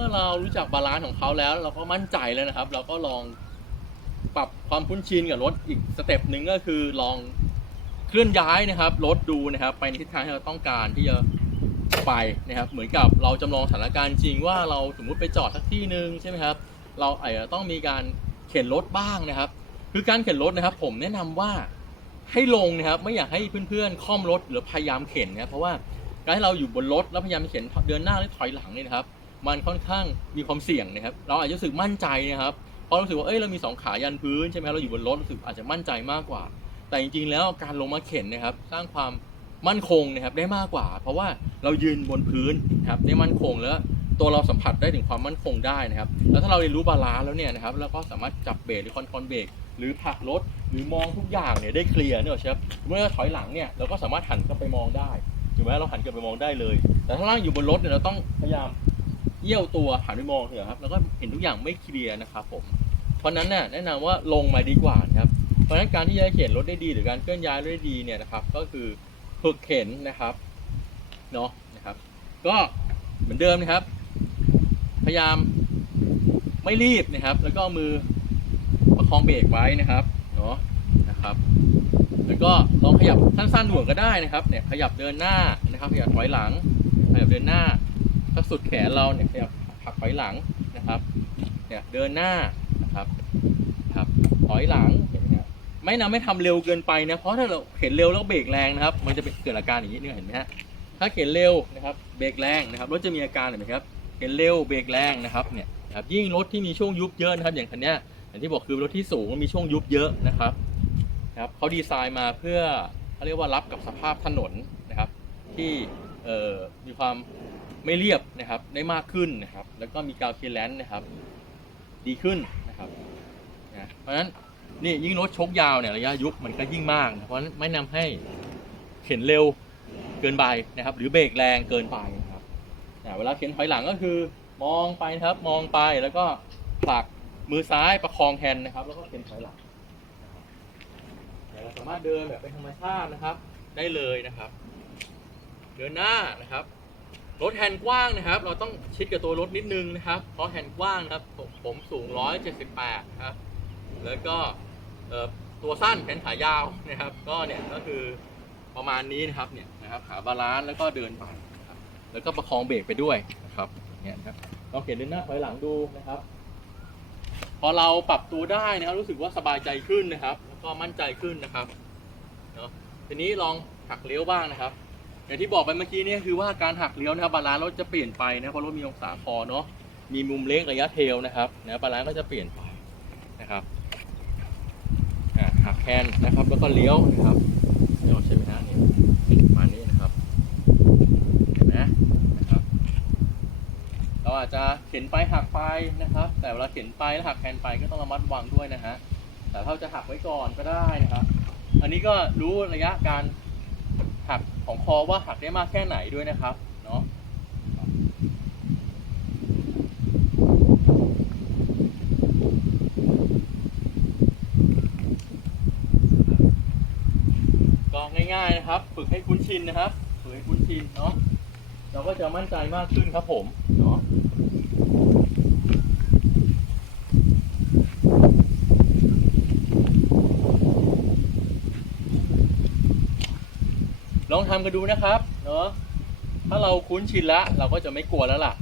มื่อเรารู้จักบาลานซ์ของเขาแล้ว เราก็มั่นใจแล้วนะครับ เราก็ลองปรับความคุ้นชินกับรถอีกสเต็ปหนึ่งก็คือลองเคลื่อนย้ายนะครับรถดูนะครับ ไปในทิศทางที่เราต้องการที่จะไปนะครับ เหมือนกับเราจำลองสถานการณ์จริงว่าเราสมมุติไปจอดสักที่หนึ่งใช่ไหมครับ เราอาจจะต้องมีการเข็นรถบ้างนะครับ คือการเข็นรถนะครับ ผมแนะนำว่าให้ลงนะครับ ไม่อยากให้เพื่อนๆค่อมรถหรือพยายามเข็นนะครับเพราะว่าการที่เราอยู่บนรถแล้วพยายามเข็นเดินหน้าหรือถอยหลังนี่นะครับ มันค่อนข้างมีความเสี่ยงนะครับ เราอาจจะรู้สึกมั่นใจนะครับเพราะรู้สึกว่าเอ้ยเรามีสองขายันพื้นใช่ไหมเราอยู่บนรถรู้สึกอาจจะมั่นใจมากกว่า แต่จริงๆแล้วการลงมาเข็นนะครับ สร้างความมั่นคงนะครับได้มากกว่า เพราะว่าเรายืนบนพื้นนะครับได้มั่นคงแล้วตัวเราสัมผัสได้ถึงความมั่นคงได้นะครับ แล้วถ้าเราเรียนรู้บาลานซ์แล้วเนี่ยนะครับแล้วก็สามารถจับเบรกหรือคอนโทรลเบรกหรือผลักรถหรือมองทุกอย่างเนี่ยได้เคลียร์เนี่ยเชฟเมื่อถอยหลังเนี่ยเราก็สามารถหันกลับไปมองได้ถูกไหมเราหันกลับไปมองได้เลย แต่ถ้าเราอยู่บนรถเนี่ยเราต้องพยายาม เอี้ยวตัวหันไปมองเถอะครับ แล้วก็เห็นทุกอย่างไม่เคลียร์นะครับผม เพราะนั้นเนี่ยแนะนำว่าลงมาดีกว่านะครับ เพราะฉะนั้นการที่จะเข็นรถได้ดี หรือการเคลื่อนย้ายรถได้ดีเนี่ยนะครับ ก็คือฝึกเข็นนะครับเนาะนะครับ ก็เหมือนเดิมนะครับ พยายามไม่รีบนะครับ แล้วก็มือประคองเบรกไว้นะครับเนาะนะครับ แล้วก็ลองขยับสั้นๆหน่วงก็ได้นะครับเนี่ยขยับเดินหน้านะครับขยับถอยหลังขยับเดินหน้า ถ้าสุดแขนเราเนี่ยขยับผักถอยหลังนะครับ เนี่ยเดินหน้านะครับครับถอยหลังเห็นไหมครับไม่นำไม่ทำเร็วเกินไปนะเพราะถ้าเราเข็นเร็วแล้วเบรกแรงนะครับ มันจะเป็นเกิดอาการอย่างนี้เนี่ยเห็นไหมฮะถ้าเข็นเร็วนะครับเบรกแรงนะครับรถจะมีอาการเห็นไหมครับเข็นเร็วเบรกแรงนะครับเนี่ยครับยิ่งรถที่มีช่วงยุบเยอะนะครับ อย่างคันเนี้ยอย่างที่บอกคือรถที่สูงมีช่วงยุบเยอะนะครับนะครับเขาดีไซน์มาเพื่อเขาเรียกว่ารับกับสภาพถนนนะครับ ที่เอ่อมีความ ไม่เรียบนะครับได้มากขึ้นนะครับ แล้วก็มีกาวเคลแลนซ์นะครับ ดีขึ้นนะครับนะเพราะฉะนั้นนี่ยิ่งรถชกยาวเนี่ยระยะยุบมันก็ยิ่งมากนะเพราะฉะนั้นไม่นำให้เข็นเร็วเกินไปนะครับ หรือเบรกแรงเกินไปนะครับนะเวลาเข็นถอยหลังก็คือ มองไปนะครับ มองไปแล้วก็ผลักมือซ้ายประคองแฮนด์นะครับ แล้วก็เข็นถอยหลังเราสามารถเดินแบบเป็นธรรมชาตินะครับ ได้เลยนะครับ เดินหน้านะครับ รถแฮนด์กว้างนะครับ เราต้องชิดกับตัวรถนิดนึงนะครับ เพราะแฮนด์กว้างนะครับ ผมผมสูง 178นะครับ แล้วก็ตัวสั้นแขนขายาวนะครับ ก็เนี่ยก็คือประมาณนี้นะครับเนี่ยนะครับหาบาลานซ์แล้วก็เดินไปแล้วก็ประคองเบรกไปด้วยนะครับเนี่ยนะครับลองเขียนเดินหน้าถอยหลังดูนะครับ พอเราปรับตัวได้นะครับ รู้สึกว่าสบายใจขึ้นนะครับ แล้วก็มั่นใจขึ้นนะครับเนาะทีนี้ลองหักเลี้ยวบ้างนะครับ อย่างที่บอกไปเมื่อกี้เนี่ยคือว่าการหักเลี้ยวนะครับบาลานซ์รถจะเปลี่ยนไปนะเพราะรถมีองศาคอเนาะมีมุมเล็กระยะเทลนะครับนะบาลานซ์ก็จะเปลี่ยนไปนะครับหักแฮนนะครับแล้วก็เลี้ยวนะครับเลี้ยวใช่ไหมฮะเนี่ยประมาณนี้นะครับเห็นไหมนะครับเราอาจจะเข็นไปหักไปนะครับ แต่เวลาเข็นไปแล้วหักแฮนไปก็ต้องระมัดระวังด้วยนะฮะแต่ถ้าจะหักไว้ก่อนก็ได้นะครับ อันนี้ก็รู้ระยะการหัก ของคอว่าหักได้มากแค่ไหนด้วยนะครับเนาะก็ง่ายๆนะครับ ฝึกให้คุ้นชินนะครับฝึกให้คุ้นชินเนาะเราก็จะมั่นใจมากขึ้นครับผมเนาะ ลองทำกันดูนะครับ เนาะถ้าเราคุ้นชินละ เราก็จะไม่กลัวแล้วล่ะ